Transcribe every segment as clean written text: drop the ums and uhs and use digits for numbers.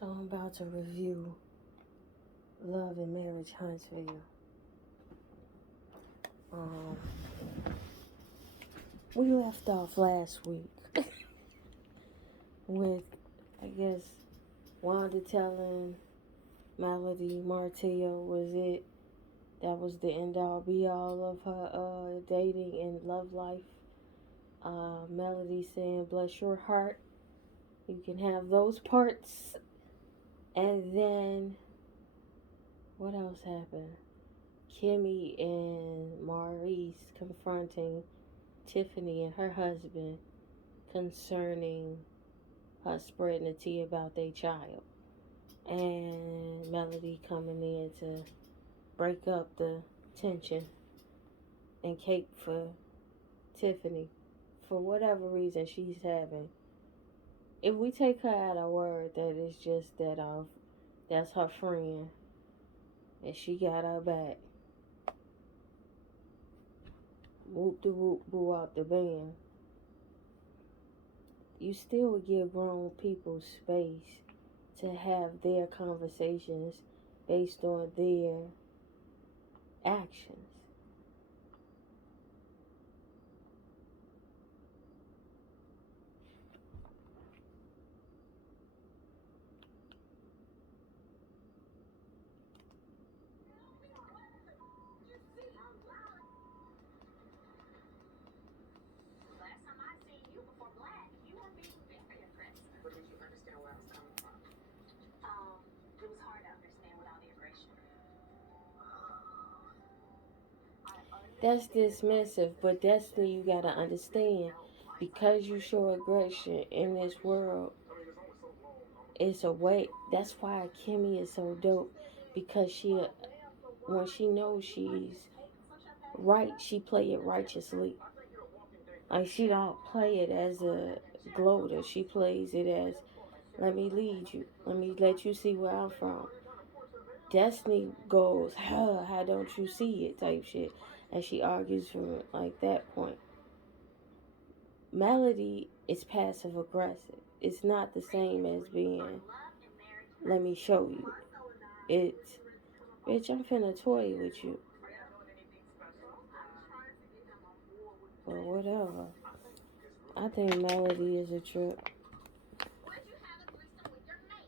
So I'm about to review Love and Marriage Huntsville. Um, we left off last week with, I guess, Wanda telling Melody Martell was it. That was the end all be all of her dating and love life. Melody saying, bless your heart. You can have those parts. And then, what else happened? Kimmy and Maurice confronting Tiffany and her husband concerning her spreading the tea about their child. And Melody coming in to break up the tension and cake for Tiffany for whatever reason she's having. If we take her at her word that it's just that that's her friend and she got her back. Whoop de whoop boo out the band. You still would give grown people space to have their conversations based on their actions. That's dismissive, but Destiny, you gotta understand, because you show aggression in this world, it's a way. That's why Kimmy is so dope, because when she knows she's right, she play it righteously. Like she don't play it as a gloater. She plays it as, let me lead you. Let me let you see where I'm from. Destiny goes, huh, how don't you see it type shit. And she argues from like that point. Melody is passive aggressive. It's not the same as being, let me show you. It's, bitch, I'm finna toy with you. Or whatever. I think Melody is a trip.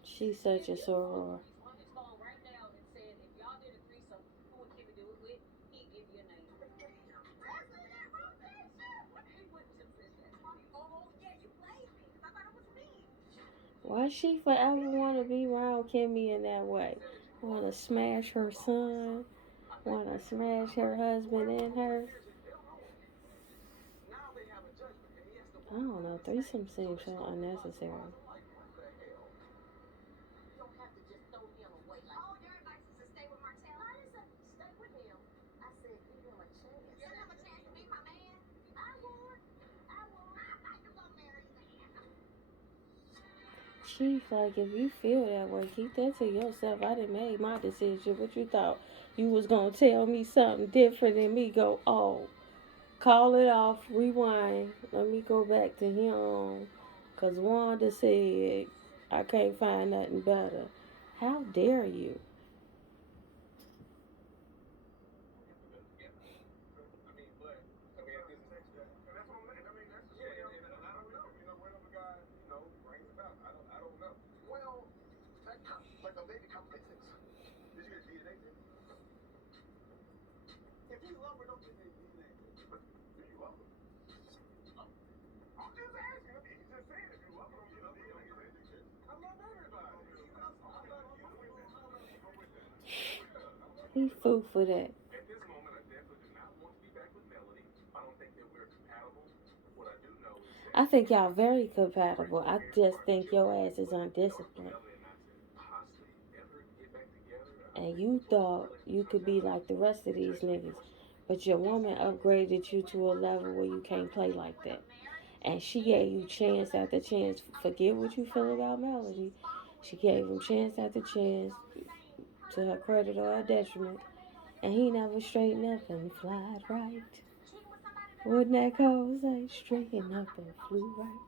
She's such a soror. Why she forever want to be around Kimmy in that way? Want to smash her son? Want to smash her husband and her? I don't know. Threesome seems so unnecessary. Chief, like, if you feel that way, keep that to yourself. I done made my decision. What you thought? You was gonna tell me something different and me go, oh, call it off, rewind. Let me go back to him. Because Wanda said, I can't find nothing better. How dare you? He foo for that. I think y'all very compatible. I just think your ass is undisciplined. And you thought you could be like the rest of these niggas. But your woman upgraded you to a level where you can't play like that. And she gave you chance after chance. Forget what you feel about Melody. She gave him chance after chance, to her credit or her detriment. And he never straightened up and flied right. Wouldn't that code say straighten up and flew right?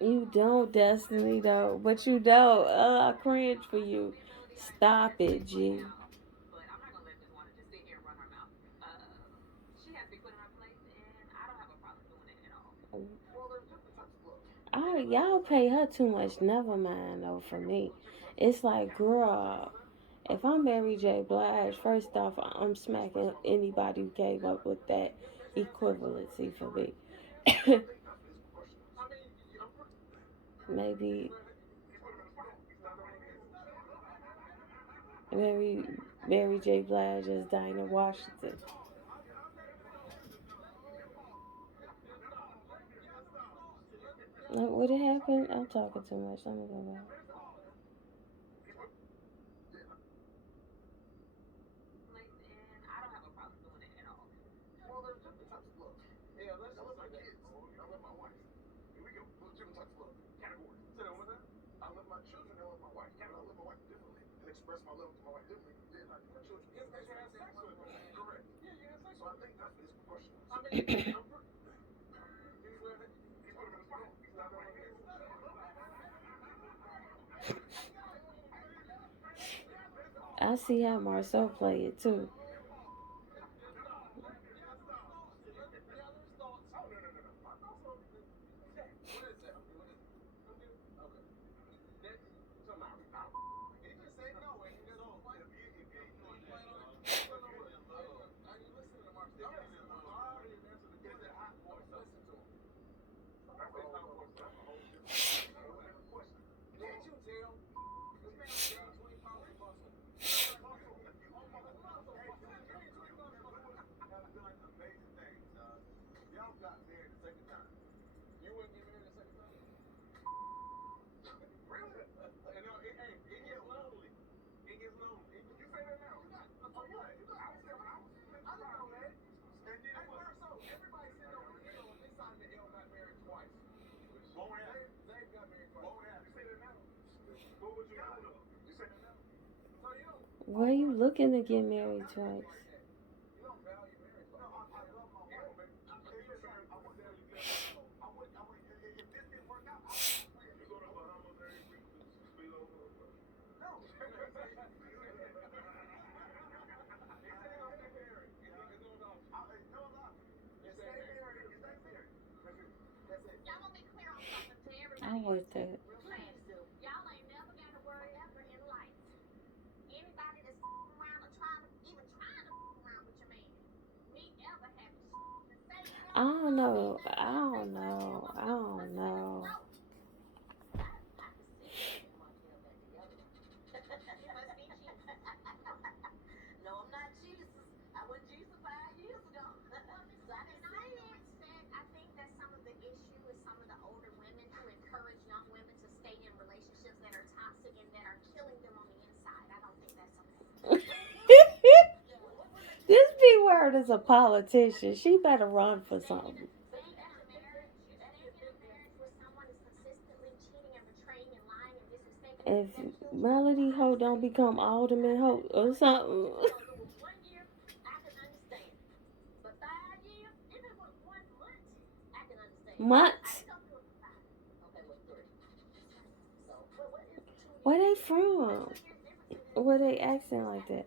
You don't, Destiny, though. But you don't. I cringe for you. Stop it, G. Y'all pay her too much. Never mind, though, for me. It's like, girl, if I'm Mary J. Blige, first off, I'm smacking anybody who came up with that equivalency for me. Maybe Mary Mary J. Blige as Dinah Washington. What it happened? I'm talking too much. Let me go back. I see how Marcel play it too. Why are you looking to get married twice? I want that. I don't know. I don't know. I don't know. This B word is a politician. She better run for something. If Melody Ho don't become Alderman Ho or something. Months. Where they from? Where they acting like that?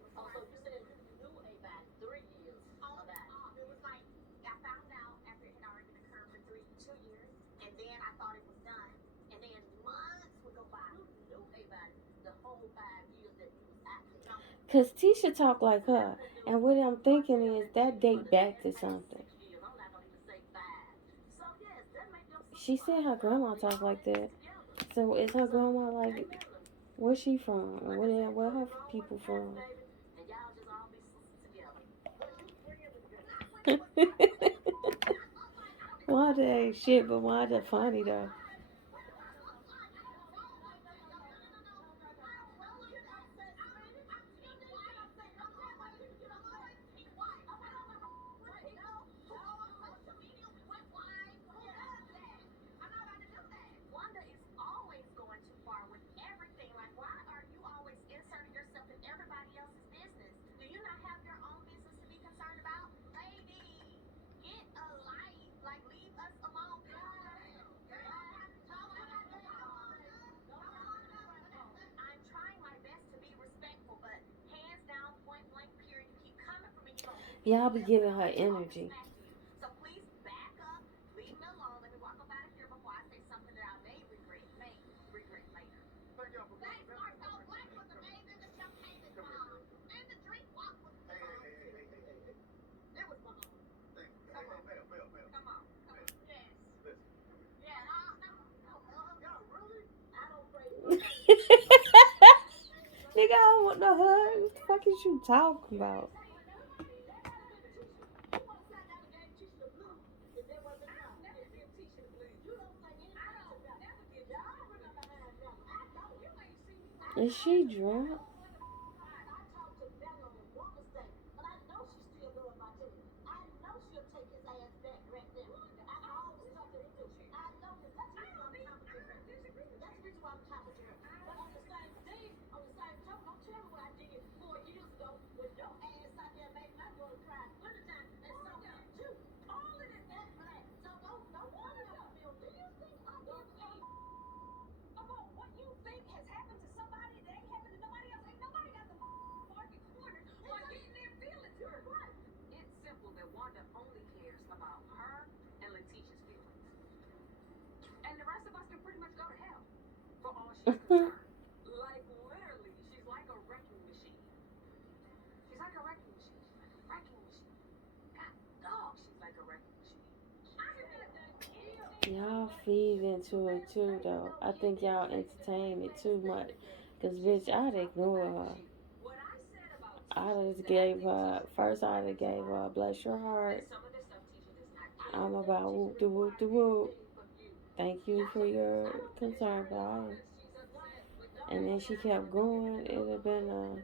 Cause Tisha talk like her, and what I'm thinking is that date back to something. She said her grandma talk like that. So is her grandma like? Where's she from? Where her people from? Wanda ain't shit, but Wanda funny though. Y'all be giving her energy. Nigga, I don't want no hug. What the fuck is you talking about? Is she drunk? Y'all feed into it too, though. I think y'all entertain it too much. Cause bitch, I'd ignore her. I just gave her first. I just gave her bless your heart. I'm about whoop de whoop de whoop. Thank you for your concern, bye. And then she kept going. It'd have been a.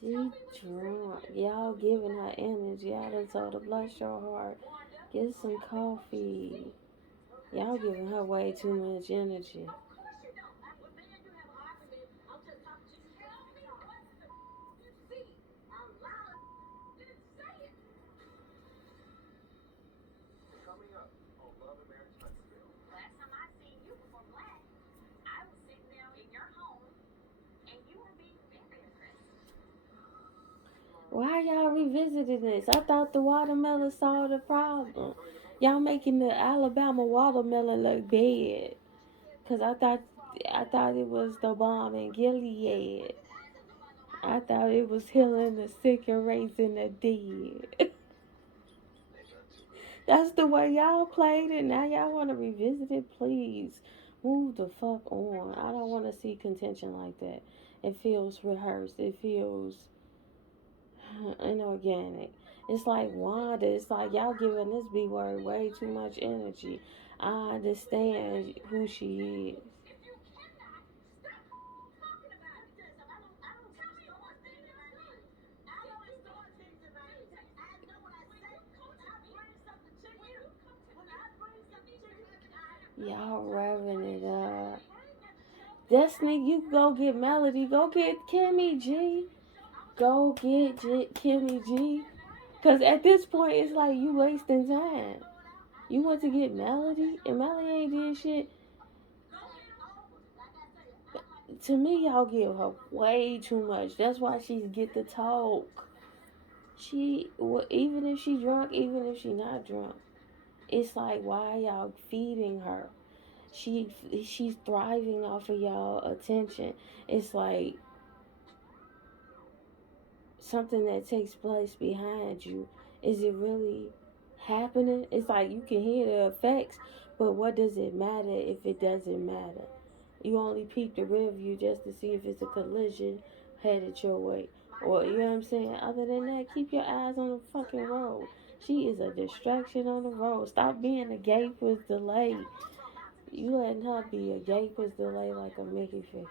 She drunk. Y'all giving her energy. I done told her bless your heart. Get some coffee. Y'all giving her way too much energy. Why y'all revisiting this? I thought the watermelon solved the problem. Y'all making the Alabama watermelon look bad. Cause I thought it was the bomb in Gilead. I thought it was healing the sick and raising the dead. That's the way y'all played it. Now y'all want to revisit it? Please move the fuck on. I don't want to see contention like that. It feels rehearsed. It feels inorganic. It's like Wanda. It's like y'all giving this B word way too much energy. I understand who she is. Y'all revving it up. Destiny, you go get Melody. Go get Kimmy G. Go get Kimmy G. Because at this point, it's like you wasting time. You want to get Melody, and Melody ain't did shit. To me, y'all give her way too much. That's why she get the talk. She, well, even if she drunk, even if she not drunk, it's like why y'all feeding her? She's thriving off of y'all attention. It's like something that takes place behind you. Is it really? happening. It's like you can hear the effects, but what does it matter if it doesn't matter? You only peep the rear view just to see if it's a collision headed your way. Or, you know what I'm saying? Other than that, keep your eyes on the fucking road. She is a distraction on the road. Stop being a gaper's delay. You letting her be a gaper's delay like a Mickey Ficky.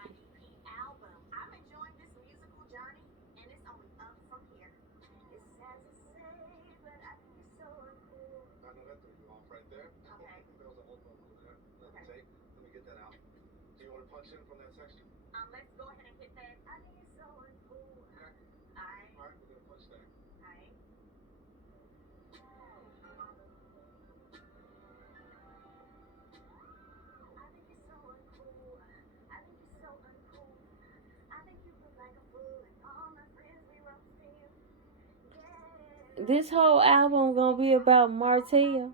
This whole album gonna be about Martell.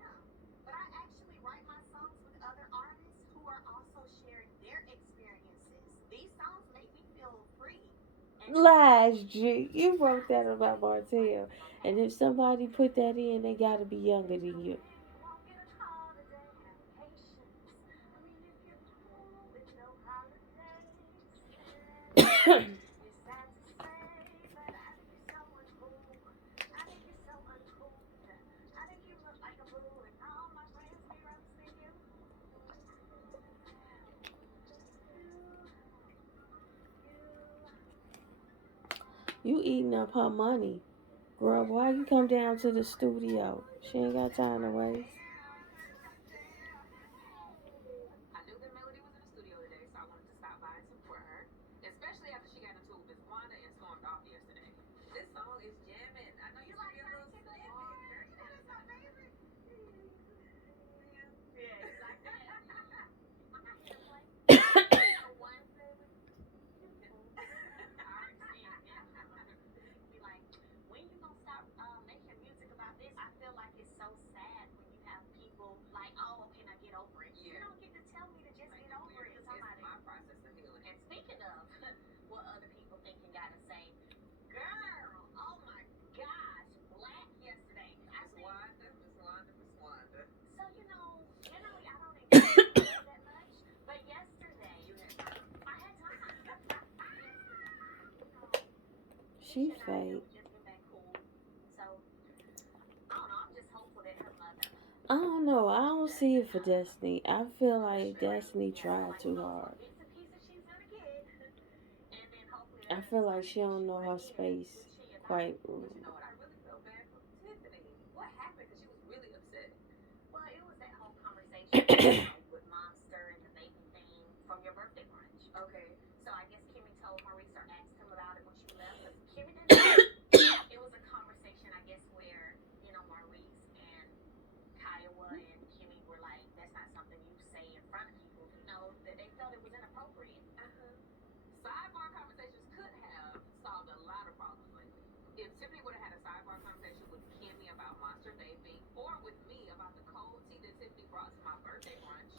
Lies, G. You wrote that about Martell. And if somebody put that in, they gotta be younger than you. You eating up her money. Girl, why you come down to the studio? She ain't got time to waste. She fake. I don't know. I don't see it for Destiny. I feel like Destiny tried too hard. I feel like she don't know her space quite.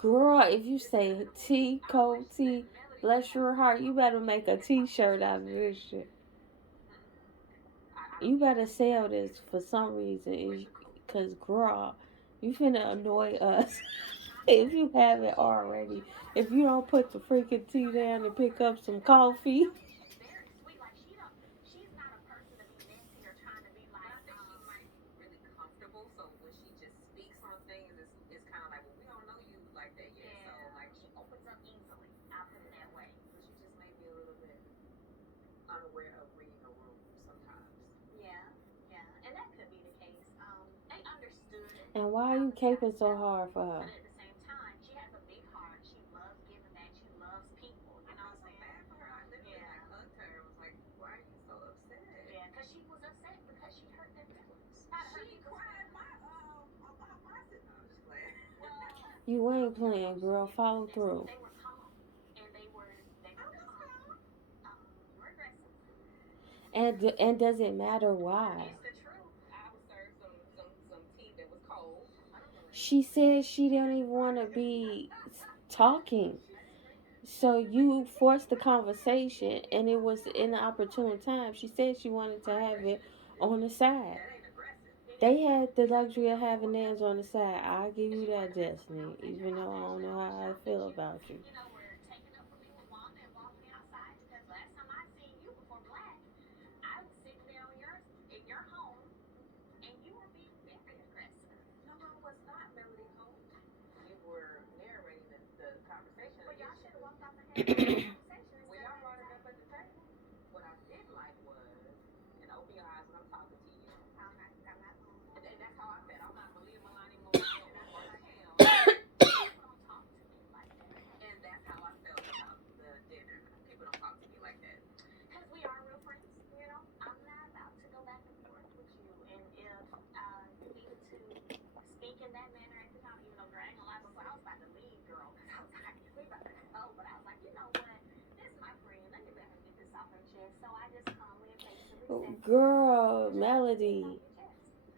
Girl, if you say tea, cold tea, bless your heart, you better make a t-shirt out of this shit. You better sell this for some reason. Cause girl, you finna annoy us if you haven't already. If you don't put the freaking tea down and pick up some coffee. And why are you caping so hard for her? You ain't playing, girl. Follow through. And does it matter why? She said she didn't even want to be talking. So you forced the conversation, and it was in an opportune time. She said she wanted to have it on the side. They had the luxury of having theirs on the side. I'll give you that, Destiny. Even though I don't know how I feel about you. Girl, Melody,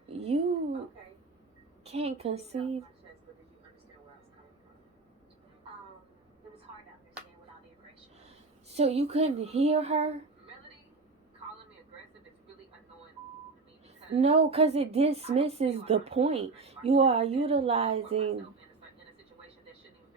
you can't conceive. So you couldn't hear her? No, because it dismisses the point. You are utilizing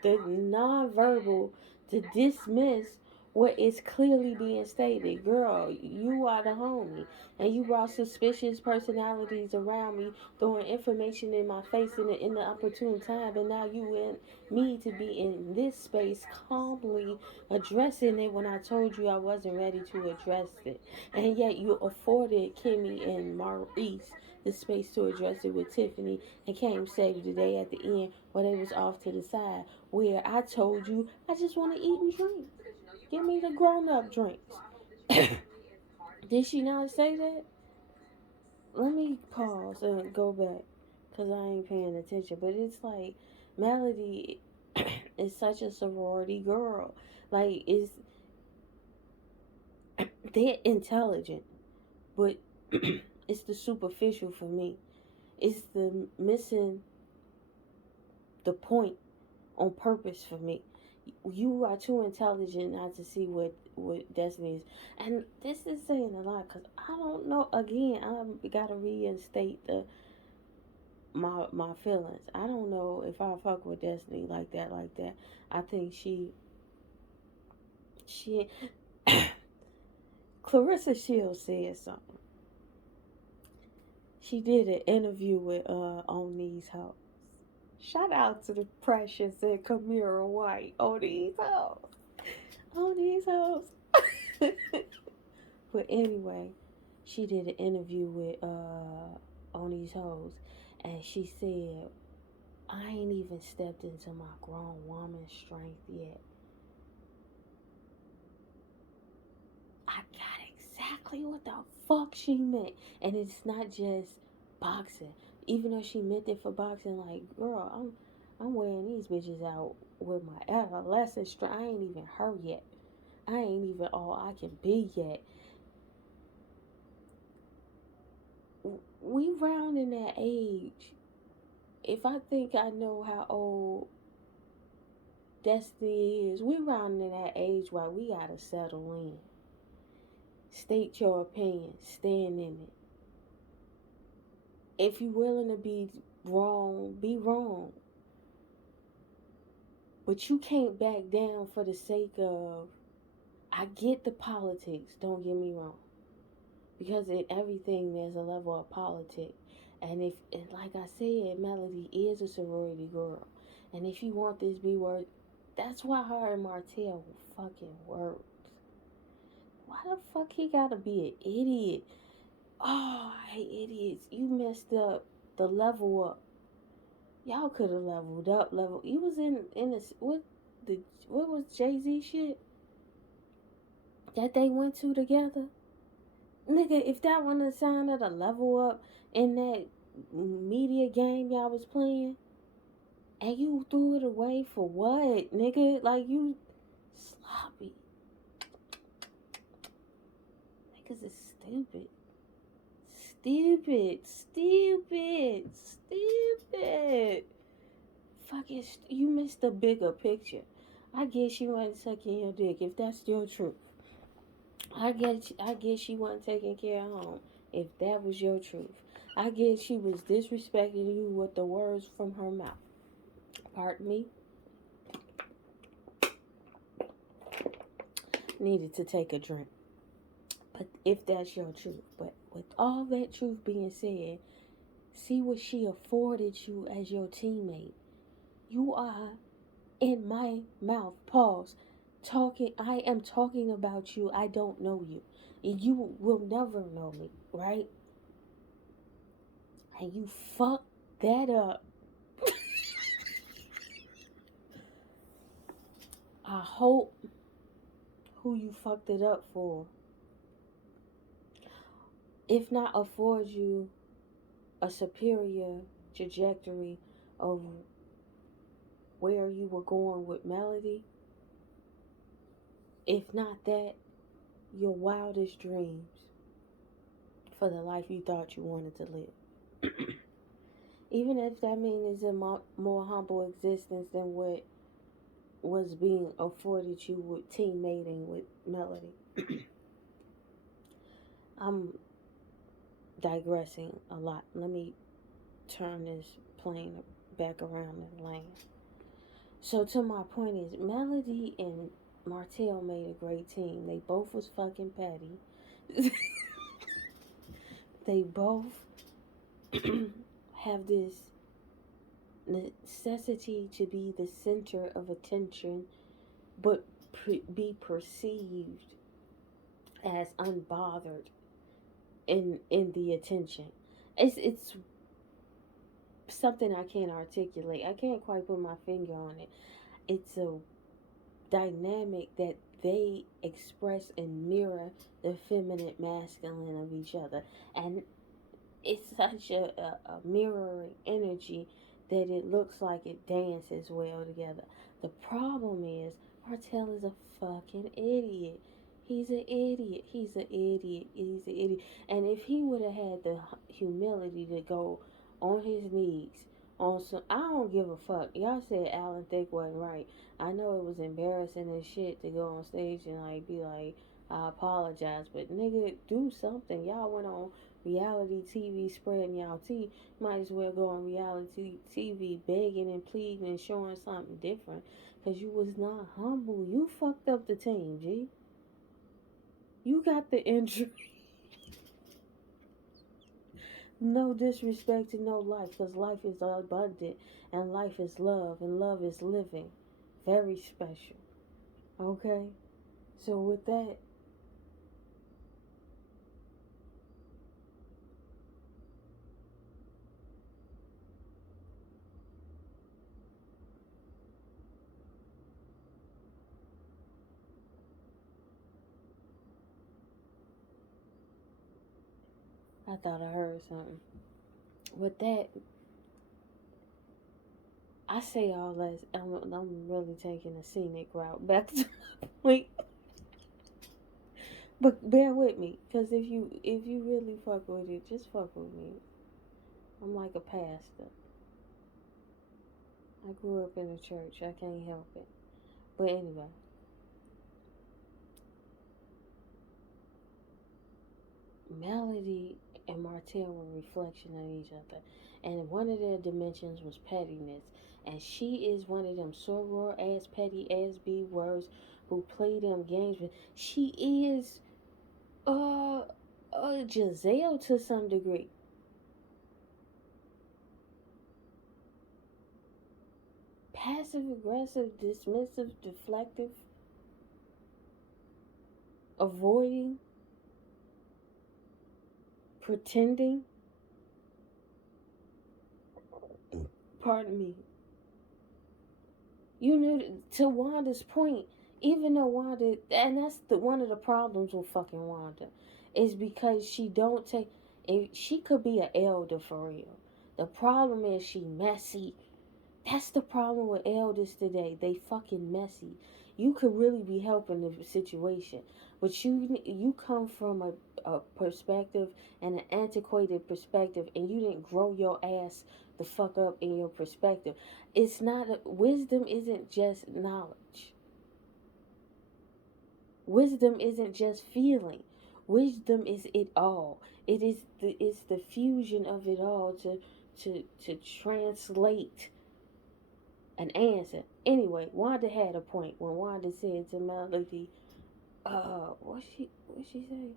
the nonverbal to dismiss what is clearly being stated. Girl, you are the homie, and you brought suspicious personalities around me, throwing information in my face in the opportune time, and now you want me to be in this space calmly addressing it when I told you I wasn't ready to address it. And yet you afforded Kimmy and Maurice the space to address it with Tiffany and came save the day at the end while they was off to the side where I told you I just want to eat and drink. Give me the grown up drinks. Did she not say that? Let me pause and go back because I ain't paying attention. But it's like Melody is such a sorority girl. Like, they're intelligent, but it's the superficial for me. It's the missing the point on purpose for me. You are too intelligent not to see what destiny is, and this is saying a lot because I don't know. Again, I gotta reinstate the my feelings. I don't know if I fuck with Destiny like that, like that. I think she Clarissa Shields said something. She did an interview with On These Hoes. Shout out to the Precious and Kamira White on these hoes. On these hoes. But anyway, she did an interview with On These Hoes, and she said, I ain't even stepped into my grown woman strength yet. I got exactly what the fuck she meant. And it's not just boxing. Even though she meant it for boxing, like, girl, I'm wearing these bitches out with my adolescent strength. I ain't even her yet. I ain't even all I can be yet. We round in that age. If I think I know how old Destiny is, we round in that age where we gotta settle in. State your opinion. Stand in it. If you're willing to be wrong, be wrong. But you can't back down for the sake of. I get the politics, don't get me wrong. Because in everything there's a level of politics. And if, like I said, Melody is a sorority girl. And if you want this B word, that's why her and Martell fucking worked. Why the fuck he gotta be an idiot? Oh, I hate idiots. You messed up the level up. Y'all could have leveled up. You was in this what was Jay-Z shit that they went to together? Nigga, if that wasn't a sign of the level up in that media game y'all was playing, and you threw it away for what, nigga? Like, you sloppy. Niggas is stupid. Stupid. Stupid. Stupid. Fucking, you missed the bigger picture. I guess you wasn't sucking your dick if that's your truth. I guess she wasn't taking care of home if that was your truth. I guess she was disrespecting you with the words from her mouth. Pardon me. Needed to take a drink. But if that's your truth. But with all that truth being said, see what she afforded you as your teammate. You are in my mouth. Pause. Talking. I am talking about you. I don't know you. And you will never know me, right? And you fucked that up. I hope who you fucked it up for, if not afford you a superior trajectory of where you were going with Melody, if not that, your wildest dreams for the life you thought you wanted to live. Even if that means it's a more humble existence than what was being afforded you with teammating with Melody. I'm digressing a lot. Let me turn this plane back around and land. So to my point is, Melody and Martell made a great team. They both was fucking petty. They both have this necessity to be the center of attention, but be perceived as unbothered in the attention. It's something I can't articulate. I can't quite put my finger on it. It's a dynamic that they express and mirror the feminine masculine of each other, and it's such a mirroring energy that it looks like it dances well together. The problem is Martell is a fucking idiot. He's an idiot. He's an idiot. He's an idiot. And if he would have had the humility to go on his knees on some, I don't give a fuck. Y'all said Alan Thicke wasn't right. I know it was embarrassing as shit to go on stage and like be like, I apologize, but nigga, do something. Y'all went on reality TV spreading y'all tea. Might as well go on reality TV begging and pleading and showing something different. Cause you was not humble. You fucked up the team, G. You got the injury. No disrespect to no life, cause life is abundant and life is love and love is living. Very special. Okay? So with that, I thought I heard something. With that, I say all that. I'm really taking a scenic route back to my point. But bear with me, cause if you really fuck with it, just fuck with me. I'm like a pastor. I grew up in a church. I can't help it. But anyway, Melody and Martell were a reflection of each other, and one of their dimensions was pettiness. And she is one of them soror ass petty ass b words who play them games. With she is uh Giselle to some degree. Passive aggressive, dismissive, deflective, avoiding, pretending. Pardon me. You knew to Wanda's point, even though Wanda, and that's the one of the problems with fucking Wanda, is because she don't take. If she could be an elder for real, the problem is she messy. That's the problem with elders today. They fucking messy. You could really be helping the situation, but you come from a perspective and an antiquated perspective, and you didn't grow your ass the fuck up in your perspective. It's not wisdom. Isn't just knowledge. Wisdom isn't just feeling. Wisdom is it all. It's the fusion of it all to translate an answer. Anyway, Wanda had a point when Wanda said to Melody, what she say?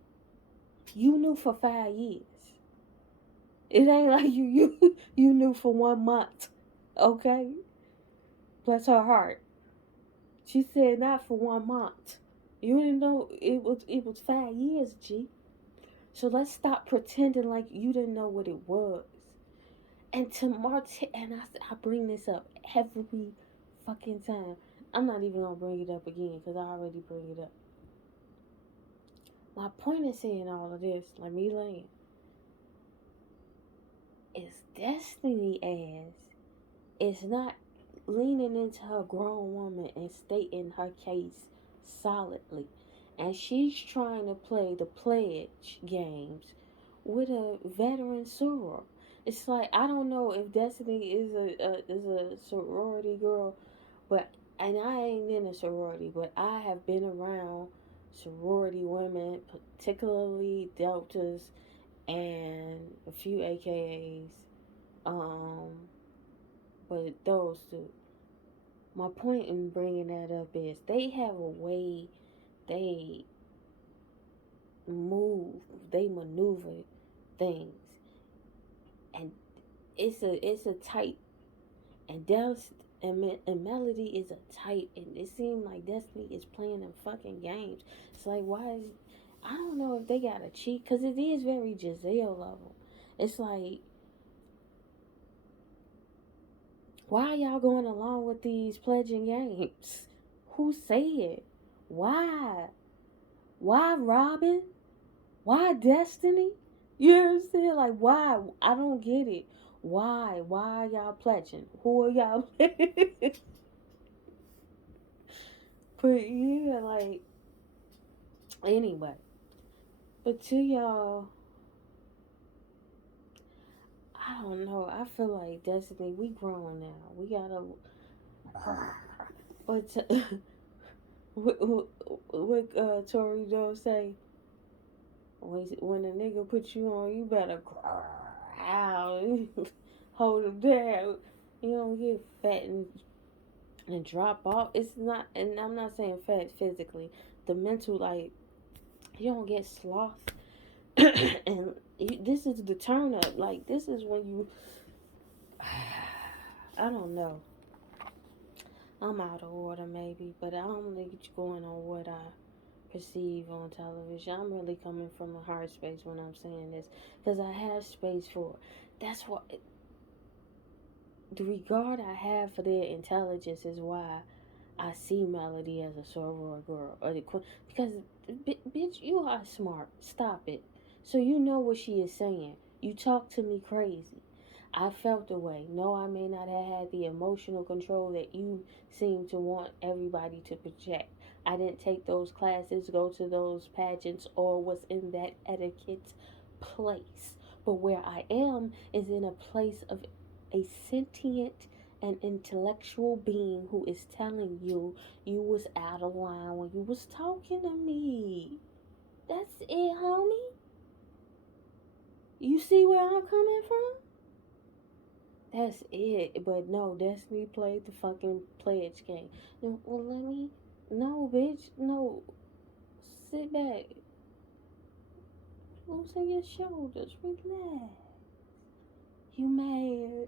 You knew for 5 years. It ain't like you knew for 1 month. Okay? Bless her heart. She said not for 1 month. You didn't know it was 5 years, G. So let's stop pretending like you didn't know what it was. And to Martin, and I bring this up every fucking time. I'm not even gonna bring it up again because I already bring it up. My point in saying all of this, let me land, is Destiny as is not leaning into her grown woman and stating her case solidly. And she's trying to play the pledge games with a veteran soror. It's like I don't know if Destiny is a sorority girl, but and I ain't in a sorority, but I have been around sorority women, particularly deltas and a few AKAs. Um, but those two. My point in bringing that up is they have a way they move, they maneuver things, and it's a type, and and Melody is a type, and it seems like Destiny is playing them fucking games. It's like why is I don't know if they got a cheat because it is very Giselle level. It's like why are y'all going along with these pledging games? Who said? Why? Why Robin? Why Destiny? You know what I'm saying? Like, why? I don't get it. Why? Why are y'all pledging? Who are y'all? But yeah, like, anyway. But to y'all, I don't know. I feel like Destiny, we grown now. We gotta. But what Tori Doe say? When a nigga put you on, you better growl, hold him down. You don't get fat and drop off. It's not, and I'm not saying fat physically. The mental, like you don't get sloth, and this is the turn up. Like this is when you, I don't know. I'm out of order maybe, but I don't think it's going on what I perceive on television. I'm really coming from a hard space when I'm saying this because I have space for. That's what the regard I have for their intelligence is why I see Melody as a soror girl or the queen because bitch, you are smart. Stop it. So you know what she is saying. You talk to me crazy. I felt the way. No, I may not have had the emotional control that you seem to want everybody to project. I didn't take those classes, go to those pageants, or was in that etiquette place. But where I am is in a place of a sentient and intellectual being who is telling you you was out of line when you was talking to me. That's it, homie. You see where I'm coming from? That's it. But no, Destiny played the fucking pledge game. No, well, let me. No, bitch. No. Sit back. Loosen your shoulders. Relax. You mad.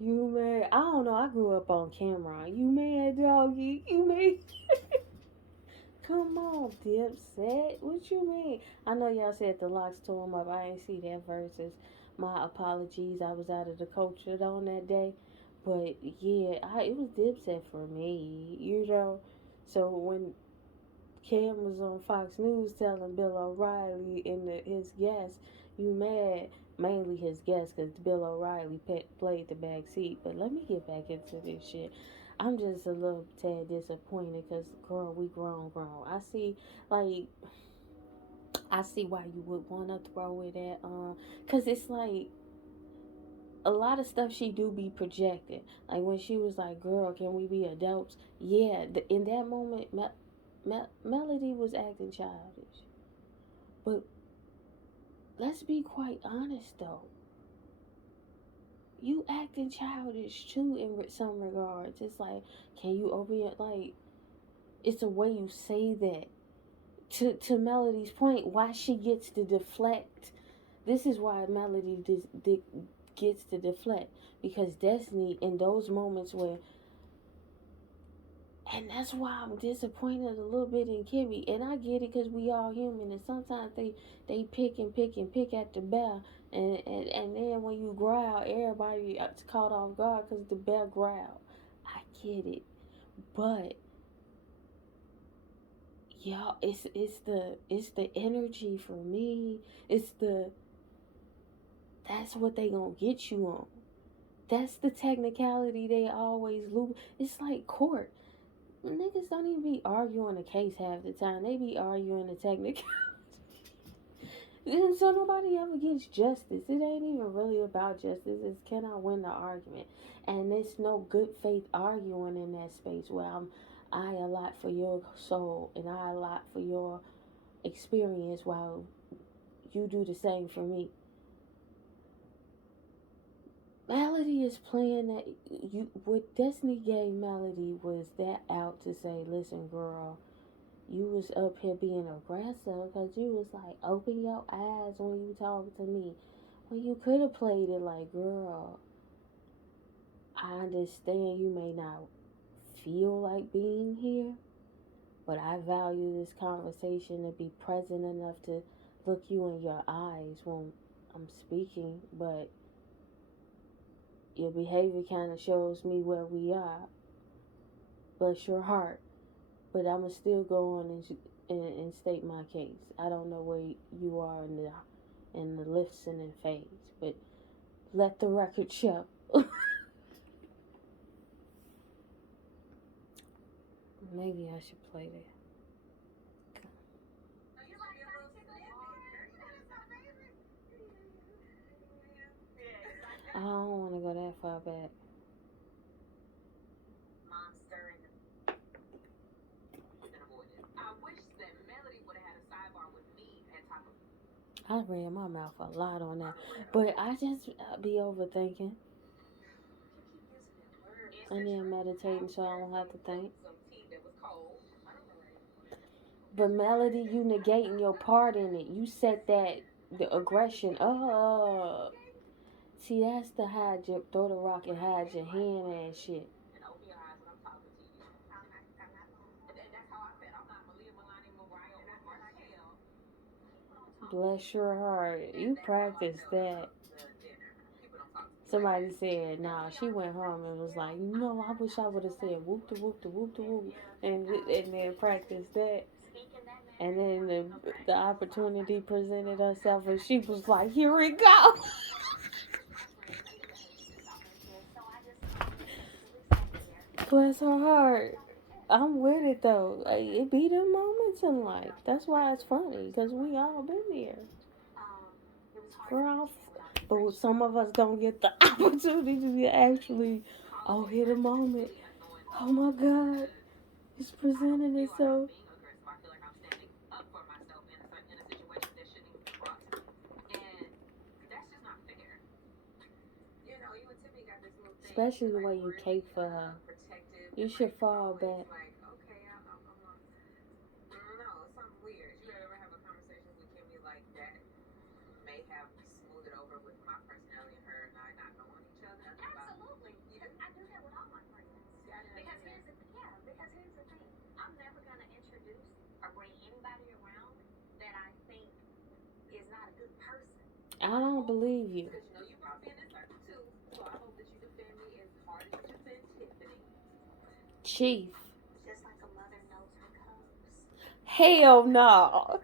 You mad. I don't know. I grew up on camera. You mad, doggy? You mad? Come on, Dipset. What you mean? I know y'all said the locks tore him up. I ain't see that versus. My apologies. I was out of the culture on that day. But yeah, it was Dipset for me, you know. So when Cam was on Fox News telling Bill O'Reilly and his guest, you mad, mainly his guest, because Bill O'Reilly played the back seat. But let me get back into this shit. I'm just a little tad disappointed because, girl, we grown. Like, I see why you would want to throw it at, because it's like, a lot of stuff she do be projected. Like when she was like, "Girl, can we be adults?" Yeah, in that moment, Melody was acting childish. But let's be quite honest though. You acting childish too in some regards. It's like, can you open your, like, it's the way you say that. To Melody's point, why she gets to deflect. This is why Melody gets to deflect, because Destiny in those moments where, and that's why I'm disappointed a little bit in Kimmy. And I get it because we all human, and sometimes they pick and pick and pick at the bear, and then when you growl, everybody caught off guard because the bear growled. I get it, but y'all, it's the energy for me. It's the that's what they gonna get you on. That's the technicality they always lose. It's like court. Niggas don't even be arguing the case half the time. They be arguing the technicality. So nobody ever gets justice. It ain't even really about justice. It's can I win the argument? And there's no good faith arguing in that space where I a lot for your soul and I a lot for your experience while you do the same for me. Melody is playing that you what Destiny gave Melody was that out to say, listen, girl, you was up here being aggressive because you was like, open your eyes when you talk to me. When you could have played it like, girl, I understand you may not feel like being here, but I value this conversation to be present enough to look you in your eyes when I'm speaking, but your behavior kind of shows me where we are. Bless your heart. But I'm going to still go on and state my case. I don't know where you are in the listening phase, but let the record show. Maybe I should play that. I don't want to go that far back. I ran my mouth a lot on that, but I just be overthinking and then meditating so I don't have to think. But Melody, you negating your part in it. You set that the aggression up. See, that's the hide your throw the rock and hide your hand ass shit. Bless your heart. You practiced that. Somebody said, nah, she went home and was like, no, I wish I would have said whoop the whoop the whoop the whoop and then practiced that. And then the opportunity presented herself and she was like, here we go. Bless her heart. I'm with it though. Like, it be them moments in life. That's why it's funny because we all been there. We're all, but some of us don't get the opportunity to actually, oh, hit a moment. Oh my God, it's presenting itself. Especially the way you cape for her. You should fall back. I don't believe you. Chief. Hell no.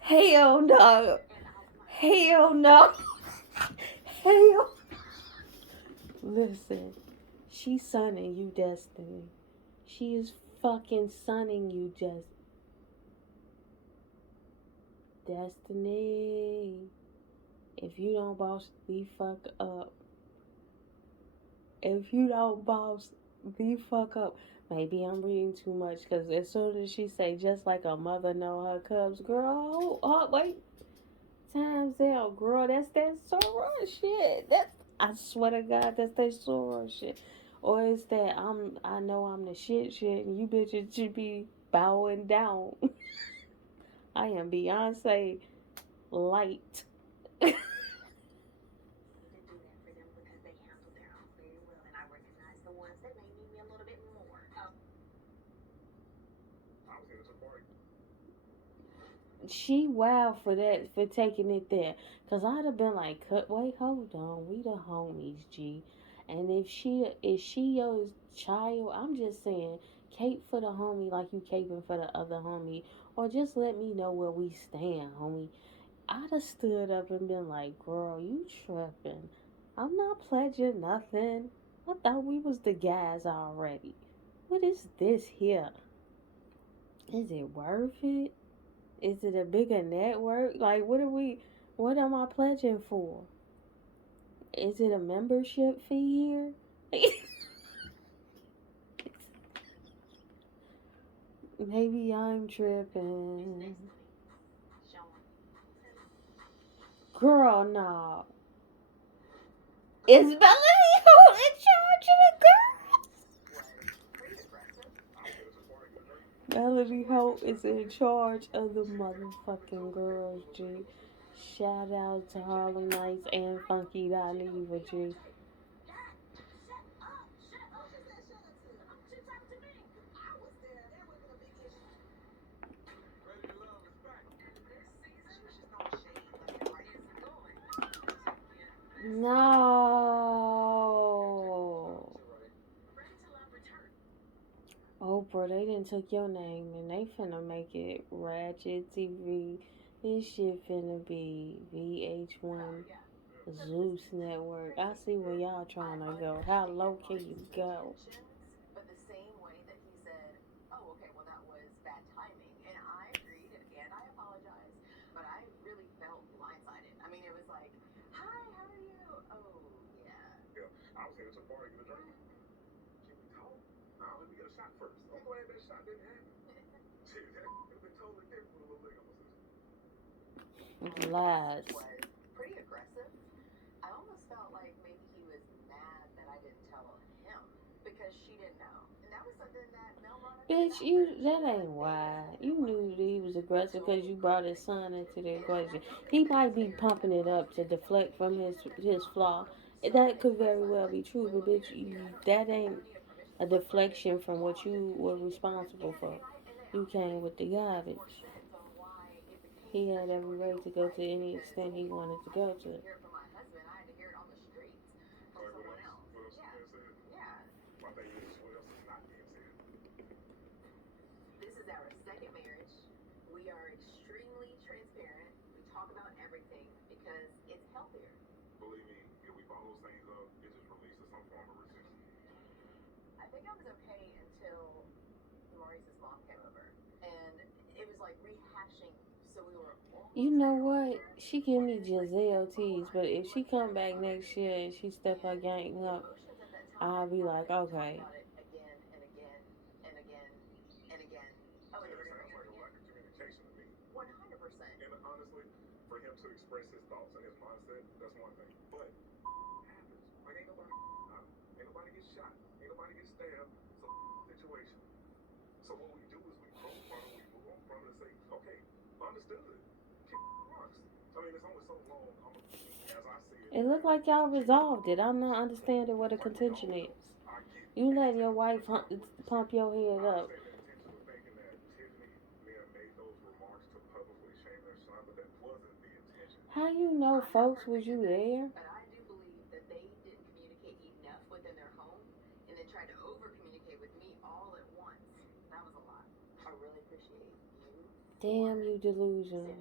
Hell no. Hell no. Hell. Listen, she's sunning you, Destiny. She is fucking sunning you, Destiny. If you don't boss the fuck up. If you don't boss the fuck up. Maybe I'm reading too much because as soon as she say just like a mother know her cubs, girl, oh wait. times out, girl. That's that soror shit. That's I swear to God, that's that soror shit. Or is that I know I'm the shit, and you bitches should be bowing down. I am Beyonce light. She wild for that, for taking it there. Cause I'd have been like, wait, hold on, we the homies, G. And if she your child, I'm just saying, cape for the homie like you caping for the other homie, or just let me know where we stand, homie. I'd have stood up and been like, girl, you tripping. I'm not pledging nothing. I thought we was the guys already. What is this here? Is it worth it? Is it a bigger network? Like, what am I pledging for? Is it a membership fee here? Maybe I'm tripping. Girl, nah. Is Melanie Holt in charge of the girls? Melanie Holt is in charge of the motherfucking girls, G. Shout out to Harlem Nights and Funky Dineva, G. No. Oprah, they didn't took your name and they finna make it Ratchet TV. This shit finna be VH1 Zeus Network. I see where y'all trying to go. How low can you go? Lies. Bitch, that ain't why. You knew that he was aggressive because you brought his son into the equation. He might be pumping it up to deflect from his flaw. That could very well be true, but bitch, that ain't a deflection from what you were responsible for. You came with the garbage. He had every right to go to any extent he wanted to go to. You know what? She give me Giselle tease, but if she come back next year and she step her game up, I'll be like, okay. It looked like y'all resolved it. I'm not understanding what the contention is. You letting your wife pump your head up. How you know, folks? Was you there? Damn, you delusional.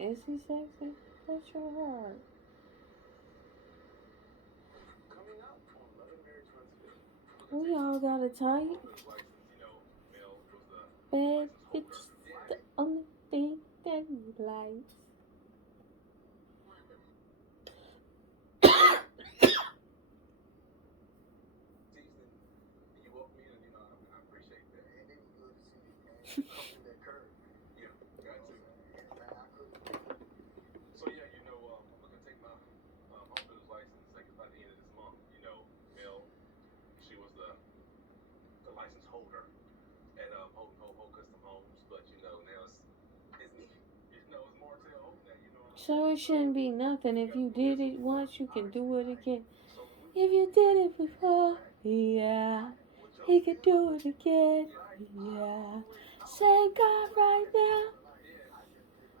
Is he sexy? Bless your heart. We all got a type. Bad bitch, the only thing that he likes. So it shouldn't be nothing. If you did it once, you can do it again. If you did it before, yeah, he could do it again, yeah. Same God right now,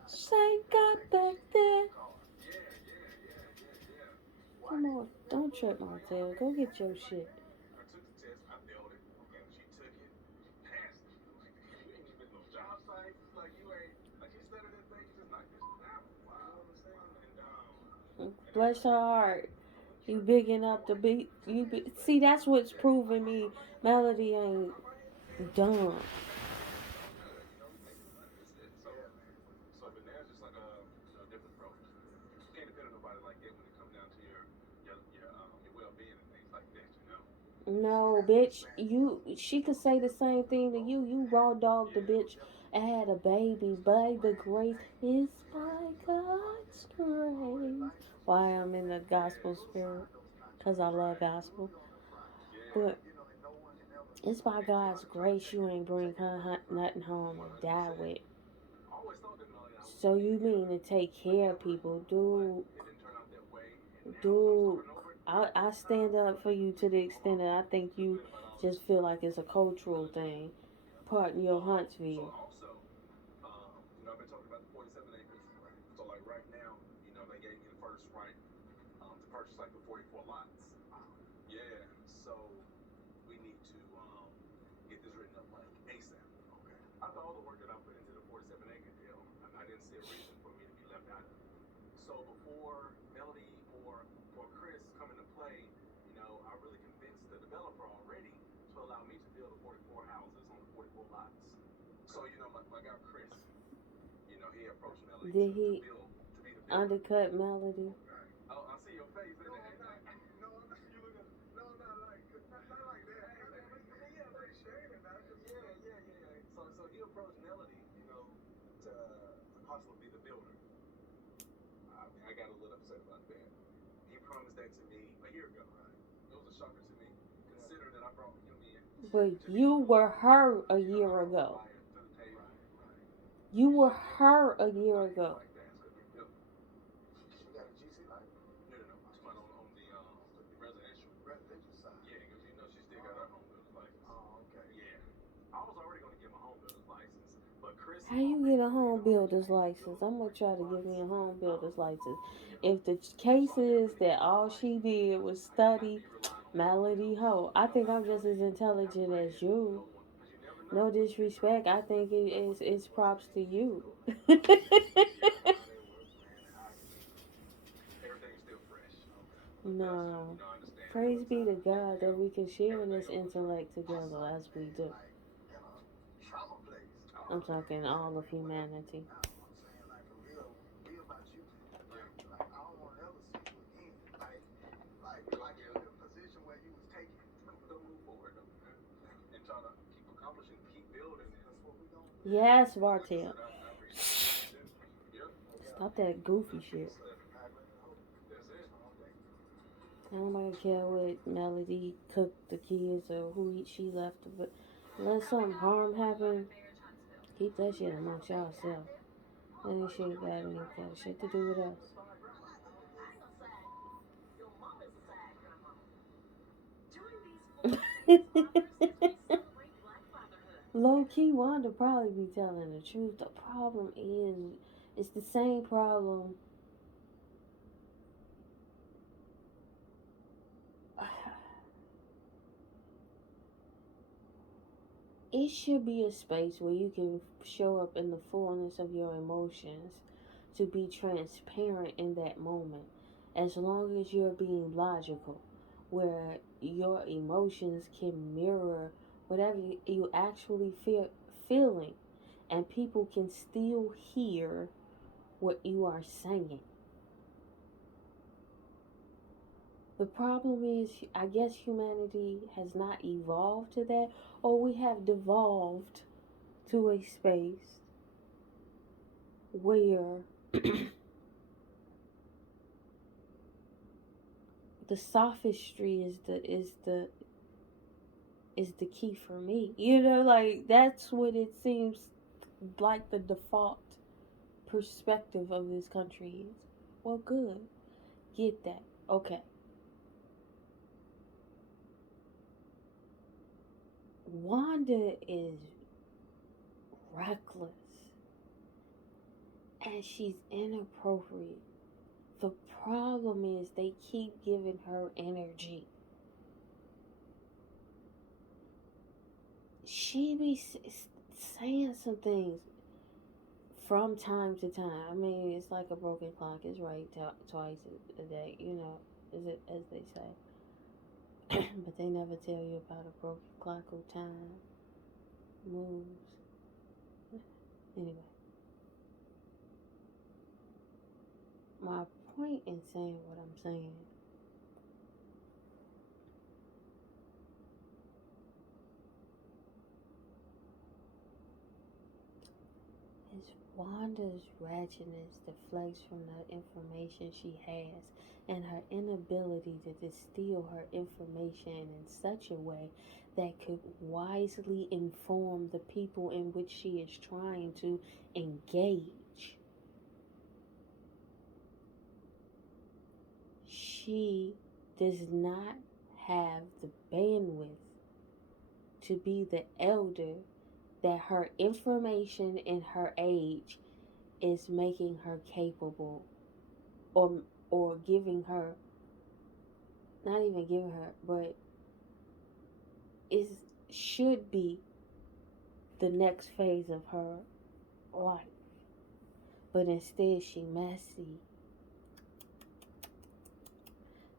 same God back then. Come on, don't trip, Martell. Go get your shit. Bless her heart. You bigging up the beat. See, that's what's proving me. Melody ain't dumb. No, bitch. She could say the same thing to you. You raw dog the bitch. I had a baby by the grace is by God's grace. Why I'm in the gospel spirit, cause I love gospel. But it's by God's grace you ain't bring her nothing home to die with. So you mean to take care of people, dude? Dude, I stand up for you to the extent that I think you just feel like it's a cultural thing. Pardon your Huntsville. Did he undercut Melody? But you were her a year ago. You were her a year ago. How you get a home builder's license? I'm gonna try to get me a home builder's license. If the case is that all she did was study Melody Ho, I think I'm just as intelligent as you. No disrespect. I think it's props to you. No. Praise be to God that we can share this intellect together as we do. I'm talking all of humanity. Yes, Bartel. Stop that goofy shit. I don't really care what Melody cooked the kids or she left. But unless something harm happen, keep that shit amongst yourself. That ain't shit got shit to do with us. Low key, Wanda probably be telling the truth. The problem is, it's the same problem. It should be a space where you can show up in the fullness of your emotions, to be transparent in that moment, as long as you're being logical, where your emotions can mirror whatever you actually feeling, and people can still hear what you are saying. The problem is, I guess humanity has not evolved to that, or we have devolved to a space where the sophistry is the key for me. Like that's what it seems like the default perspective of this country is. Well, good. Get that. Okay. Wanda is reckless and she's inappropriate. The problem is they keep giving her energy. She be saying some things from time to time. I mean, it's like a broken clock. It's right twice a day, as they say. But they never tell you about a broken clock or time moves. Anyway, my point in saying what I'm saying is Wanda's ratchetness deflects from the information she has and her inability to distill her information in such a way that could wisely inform the people in which she is trying to engage. She does not have the bandwidth to be the elder that her information and her age is making her capable, or giving her, not even giving her, but is should be the next phase of her life. But instead she messy,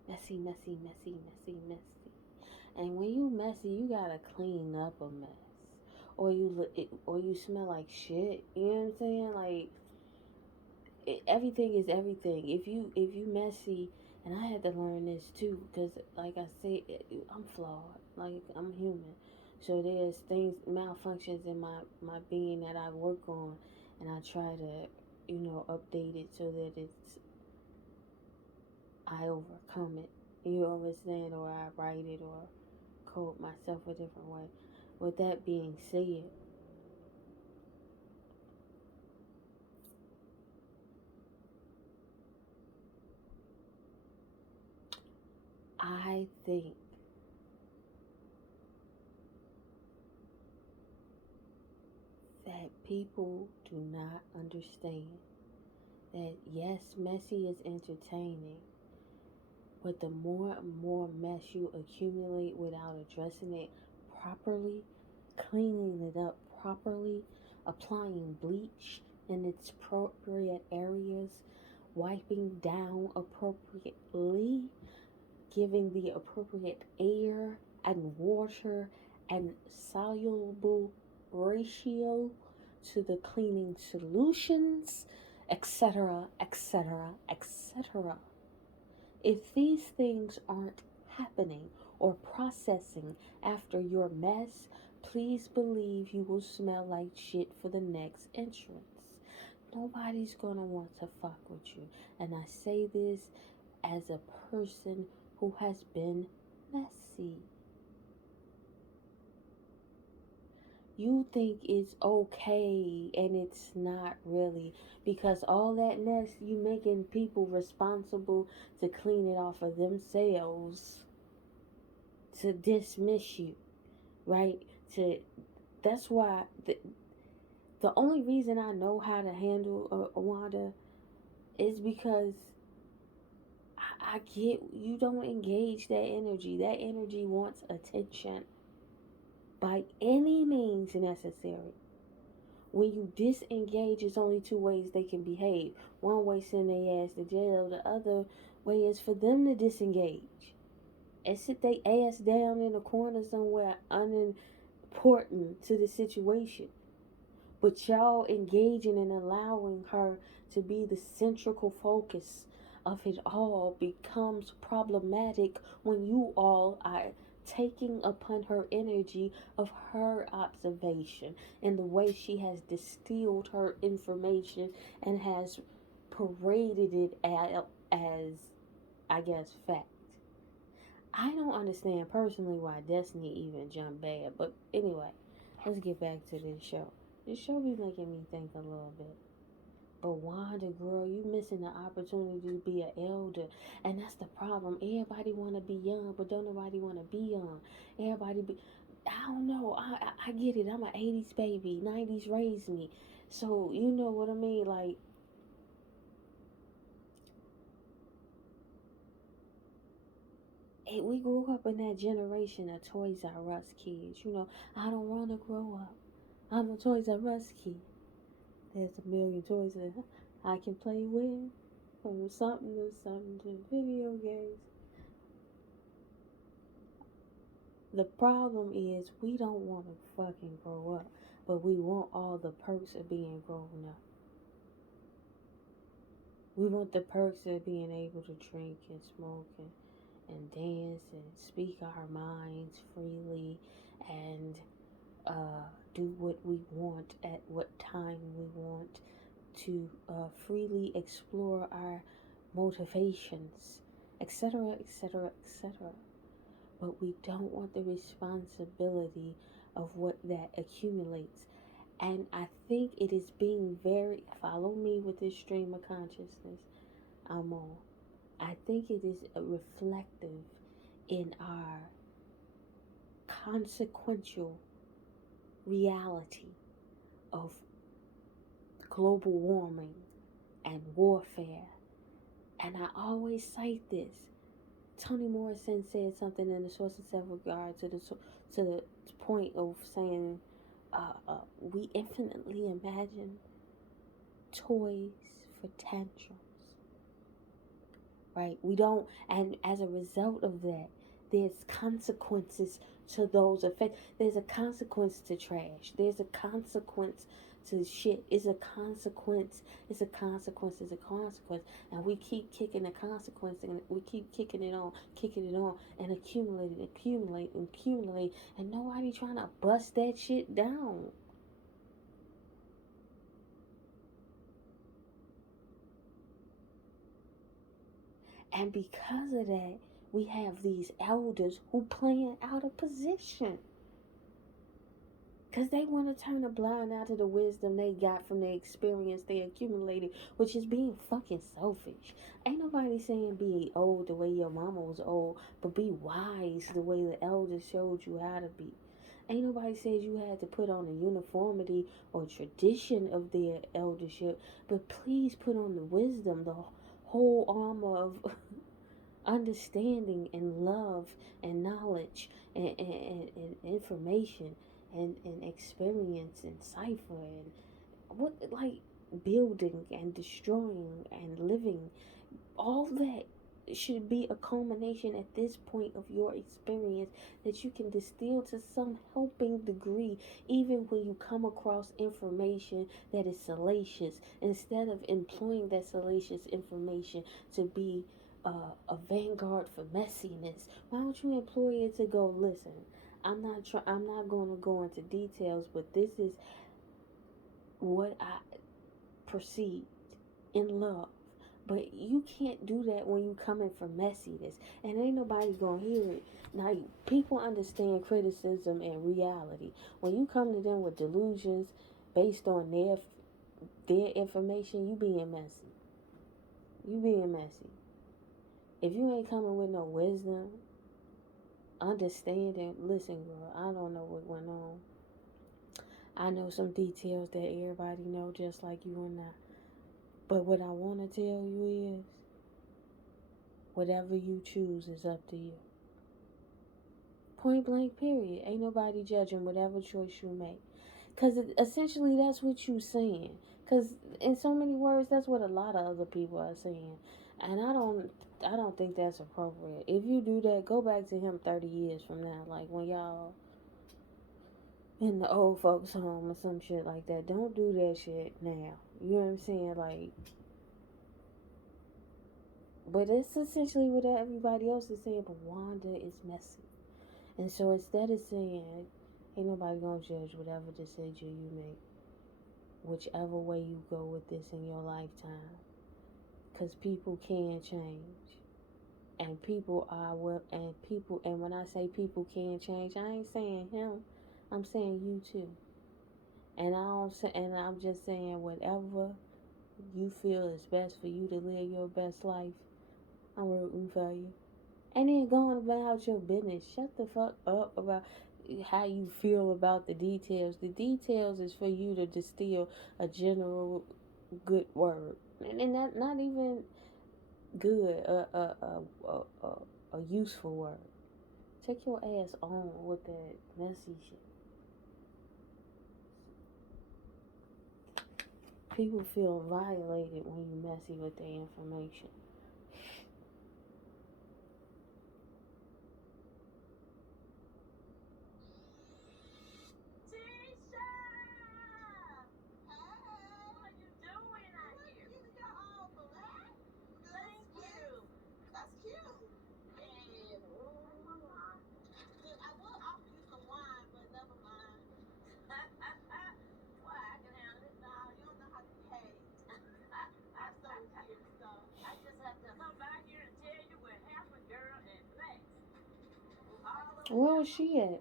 messy, messy, messy, messy, messy. And when you messy, you gotta clean up a mess, or you smell like shit. You know what I'm saying? Like everything is everything. If you messy, and I had to learn this too, because like I said, I'm flawed. Like I'm human, so there's things, malfunctions in my being that I work on, and I try to update it so that I overcome it. You understand? Or I write it or code myself a different way. With that being said, I think that people do not understand that yes, messy is entertaining, but the more and more mess you accumulate without addressing it properly, cleaning it up properly, applying bleach in its appropriate areas, wiping down appropriately, giving the appropriate air and water and soluble ratio to the cleaning solutions, etc., etc., etc. If these things aren't happening or processing after your mess, please believe you will smell like shit for the next entrance. Nobody's gonna want to fuck with you. And I say this as a person who has been messy. You think it's okay, and it's not really, because all that mess you making people responsible to clean it off of themselves, to dismiss you, right? To That's why the only reason I know how to handle a Wanda is because I get you don't engage that energy. That energy wants attention by any means necessary. When you disengage, it's only two ways they can behave. One way send their ass to jail. The other way is for them to disengage and sit their ass down in a corner somewhere unimportant to the situation. But y'all engaging and allowing her to be the central focus of it all becomes problematic when you all are taking upon her energy of her observation and the way she has distilled her information and has paraded it as I guess, fact. I don't understand personally why Destiny even jumped bad, but anyway, let's get back to this show. This show be making me think a little bit. But Wanda, girl, you missing the opportunity to be an elder, and that's the problem. Everybody want to be young, but don't nobody want to be young. Everybody be, I don't know. I get it. I'm an '80s baby. '90s raised me, so you know what I mean. Like we grew up in that generation of Toys R Us kids. You know, I don't want to grow up. I'm a Toys R Us kid. There's a million toys that I can play with, from something to something to video games. The problem is we don't want to fucking grow up, but we want all the perks of being grown up. We want the perks of being able to drink and smoke and dance and speak our minds freely and do what we want at what time we want to freely explore our motivations, etc., etc., etc. But we don't want the responsibility of what that accumulates. And I think it is being very, follow me with this stream of consciousness I'm on. I think it is reflective in our consequential reality of global warming and warfare. And I always cite this. Toni Morrison said something in the Source of Self regard to the point of saying we infinitely imagine toys for tantrums, right? We don't, and as a result of that, there's consequences to those effects. There's a consequence to trash. There's a consequence to shit. It's a consequence. It's a consequence. It's a consequence. And we keep kicking the consequence, and we keep kicking it on, and accumulate, and nobody trying to bust that shit down. And because of that, we have these elders who playing out of position. Because they want to turn a blind eye to the wisdom they got from the experience they accumulated, which is being fucking selfish. Ain't nobody saying be old the way your mama was old, but be wise the way the elders showed you how to be. Ain't nobody said you had to put on the uniformity or tradition of their eldership, but please put on the wisdom, the whole armor of understanding and love and knowledge and information and experience and cipher and what, like, building and destroying and living, all that should be a culmination at this point of your experience that you can distill to some helping degree, even when you come across information that is salacious, instead of employing that salacious information to be a vanguard for messiness. Why don't you employ it to go, listen, I'm not going to go into details, but this is what I perceived in love. But you can't do that when you coming for messiness, and ain't nobody gonna hear it. Now, people understand criticism and reality. When you come to them with delusions based on their information, you being messy. You being messy. If you ain't coming with no wisdom, understanding, listen, girl, I don't know what went on. I know some details that everybody know, just like you and I. But what I want to tell you is, whatever you choose is up to you. Point blank, period. Ain't nobody judging whatever choice you make. Because essentially that's what you saying. Because in so many words, that's what a lot of other people are saying. And I don't think that's appropriate. If you do that, go back to him 30 years from now. Like when y'all in the old folks home or some shit like that. Don't do that shit now. You know what I'm saying? Like, but it's essentially what everybody else is saying. But Wanda is messy. And so instead of saying, ain't nobody gonna judge whatever decision you make, whichever way you go with this in your lifetime, because people can change. And people are well, and people, and when I say people can change, I ain't saying him, I'm saying you too. And I'm just saying whatever you feel is best for you to live your best life. I'm rooting for you. And then going about your business. Shut the fuck up about how you feel about the details. The details is for you to distill a general good word, and that not even good, a useful word. Take your ass on with that messy shit. People feel violated when you messy with their information. Where was she at?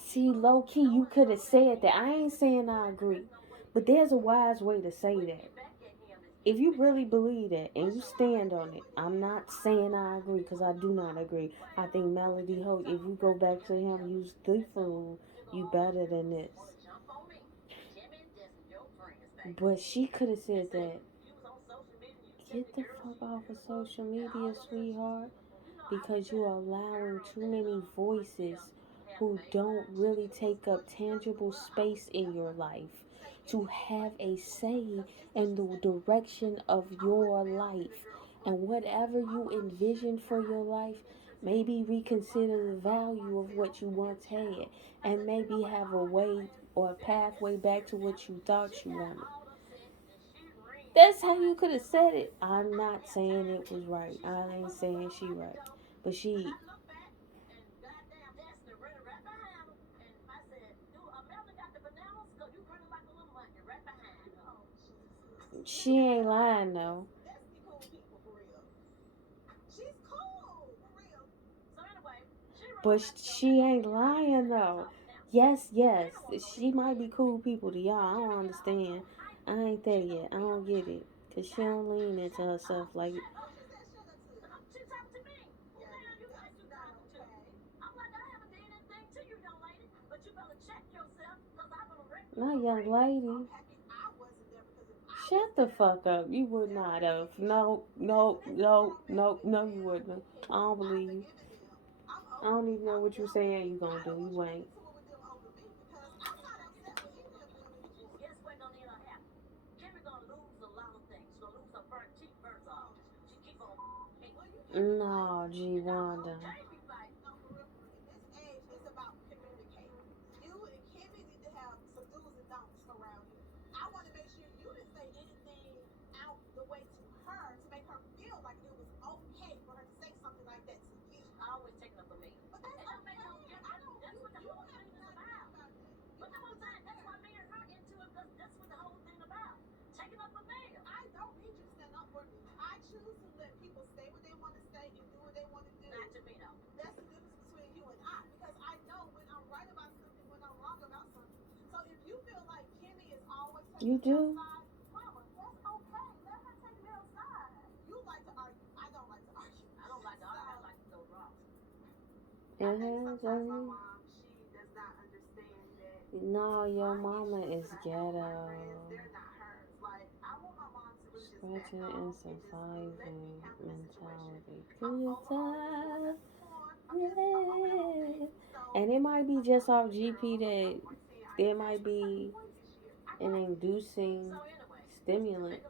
See, low key, you could have said that. I ain't saying I agree, but there's a wise way to say that. If you really believe that and you stand on it, I'm not saying I agree because I do not agree. I think Melody Holt, if you go back to him, use the fool, you better than this. But she could have said that. Get the fuck off of social media, sweetheart, because you're allowing too many voices who don't really take up tangible space in your life to have a say in the direction of your life. And whatever you envision for your life, maybe reconsider the value of what you once had and maybe have a way or a pathway back to what you thought you wanted. That's how you could have said it. I'm not saying it was right. I ain't saying she right. But she ain't lying though. But she ain't lying though. Yes, yes. She might be cool people to y'all. I don't understand. I ain't there yet. I don't get it. Cause she don't lean into herself like my young lady. Shut the fuck up. You would not have. No, no, no, no, no, you wouldn't. I don't believe you. I don't even know what you saying you gonna do. You ain't. No, G Wanda. You do? Uh-huh. No, your mama is ghetto. Scratching and surviving mentality. Good time. Yeah. And it might be just off GP that there might be an inducing stimulant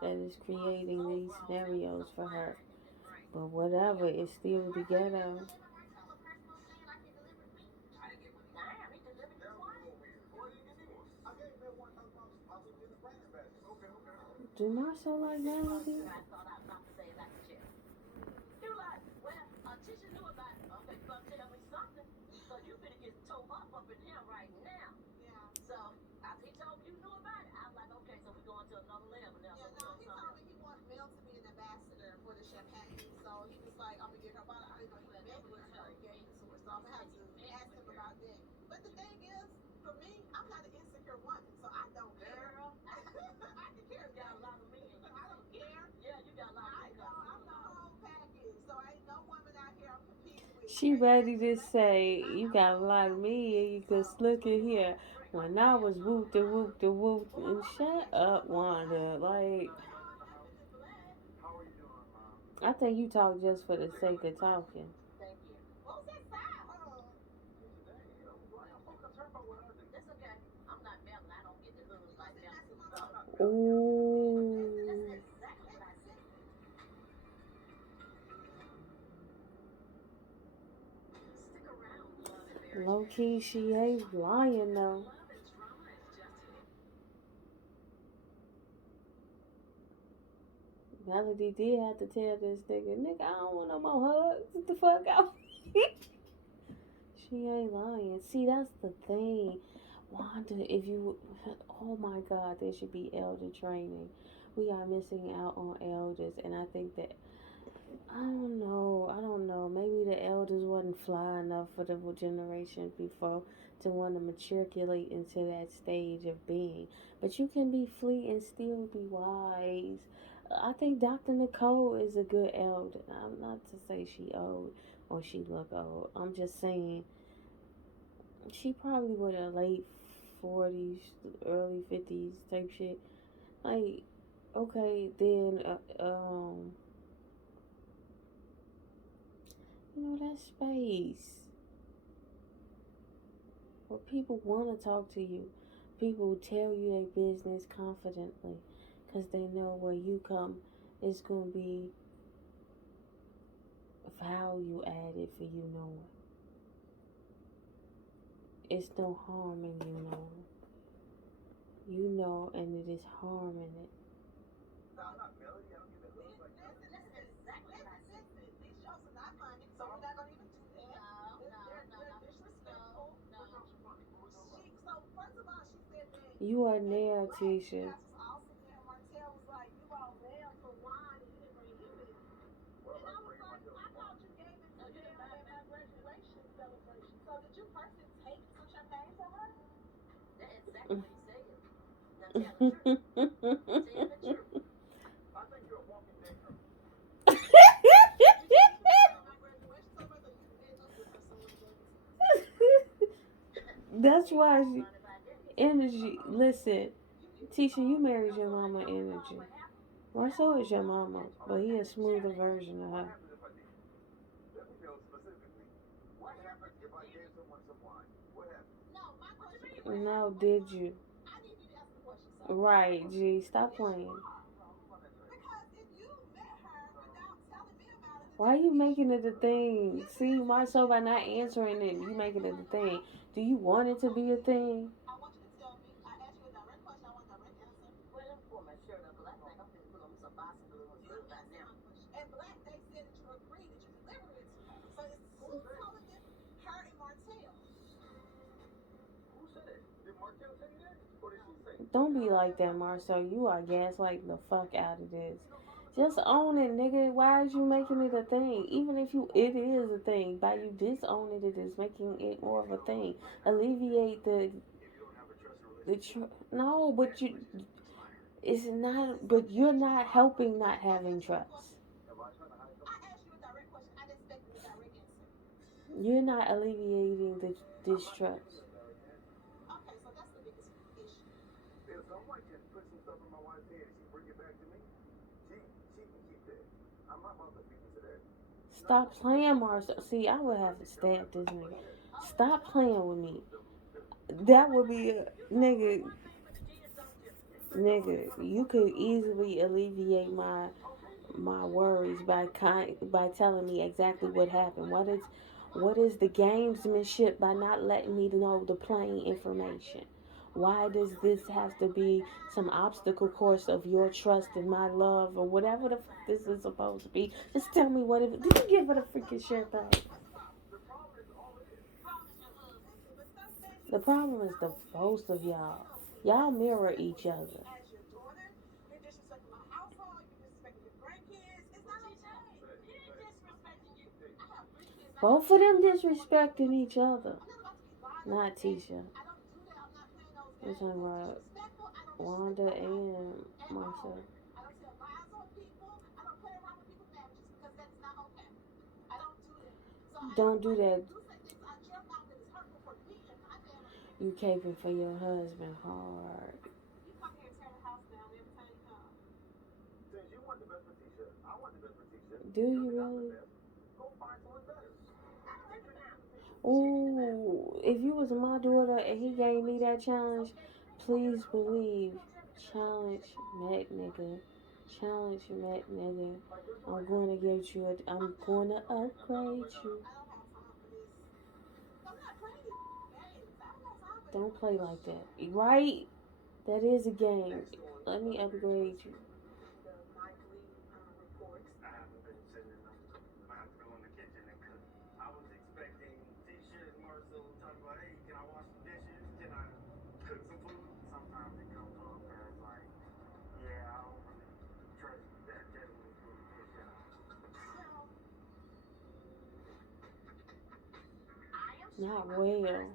that is creating these scenarios for her. But whatever, it's still the ghetto. Do Marcel like Melody? She ready to say, you got a lot of me and you just look at here. When I was whoop the whoop and shut up, Wanda. Like, I think you talk just for the sake of talking. Ooh. Low key, she ain't lying though. Melody did have to tell this nigga, I don't want no more hugs. Get the fuck out. She ain't lying. See, that's the thing. Wanda, if you, oh my God, there should be elder training. We are missing out on elders, and I think that I don't know. Maybe the elders wasn't fly enough for the generation before to want to matriculate into that stage of being. But you can be fleet and still be wise. I think Dr. Nicole is a good elder. I'm not to say she old or she look old. I'm just saying she probably with a late 40s, early 50s type shit. Like, okay, then that space where people want to talk to you. People tell you their business confidently because they know where you come is going to be value added for you knowing. It's no harm in you knowing. You know, and it is harm in it. You are there, Tisha. That's why energy. Listen, Tisha, you married your mama energy. Marcel is your mama, but he a smoother version of her. No, did you? Right, G. Stop playing. Why are you making it a thing? See, Marcel, by not answering it, you making it a thing. Do you want it to be a thing? Don't be like that, Marcel. You are gaslighting the fuck out of this. Just own it, nigga. Why is you making it a thing? Even if it is a thing, by you disowning it is making it more of a thing. Alleviate no, but it's not. But you're not helping not having trust. You're not alleviating the distrust. Stop playing, Marcel. See, I would have to stab this nigga. Stop playing with me. That would be a nigga. Nigga, you could easily alleviate my worries by telling me exactly what happened. What is the gamesmanship by not letting me know the plain information? Why does this have to be some obstacle course of your trust and my love or whatever the fuck this is supposed to be? Just tell me what it. Did you give her the freaking shit back? The problem is the both of y'all. Y'all mirror each other. Both of them disrespecting each other. Not Tisha. We're talking about Wanda and Marcel. Don't do that. You caping for your husband hard. Do you really? Ooh, if you was my daughter and he gave me that challenge, please believe. Challenge Mac nigga. Challenge Mac nigga. I'm gonna get you I'm gonna upgrade you. Don't play like that. Right? That is a game. Let me upgrade you. Not well.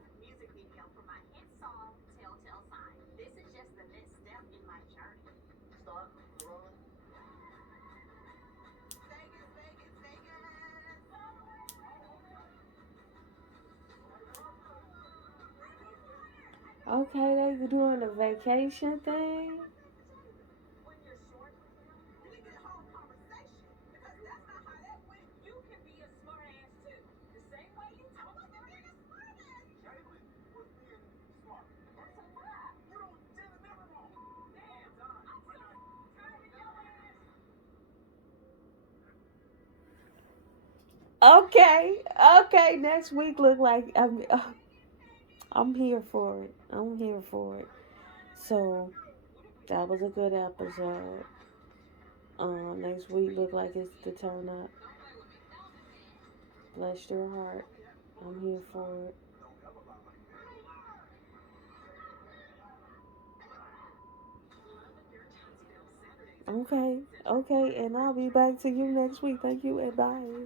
Okay, they doing a vacation thing. Okay, okay. Next week look like I'm here for it. I'm here for it. So that was a good episode. Next week look like it's the turn up. Bless your heart. I'm here for it. Okay, okay, and I'll be back to you next week. Thank you and bye.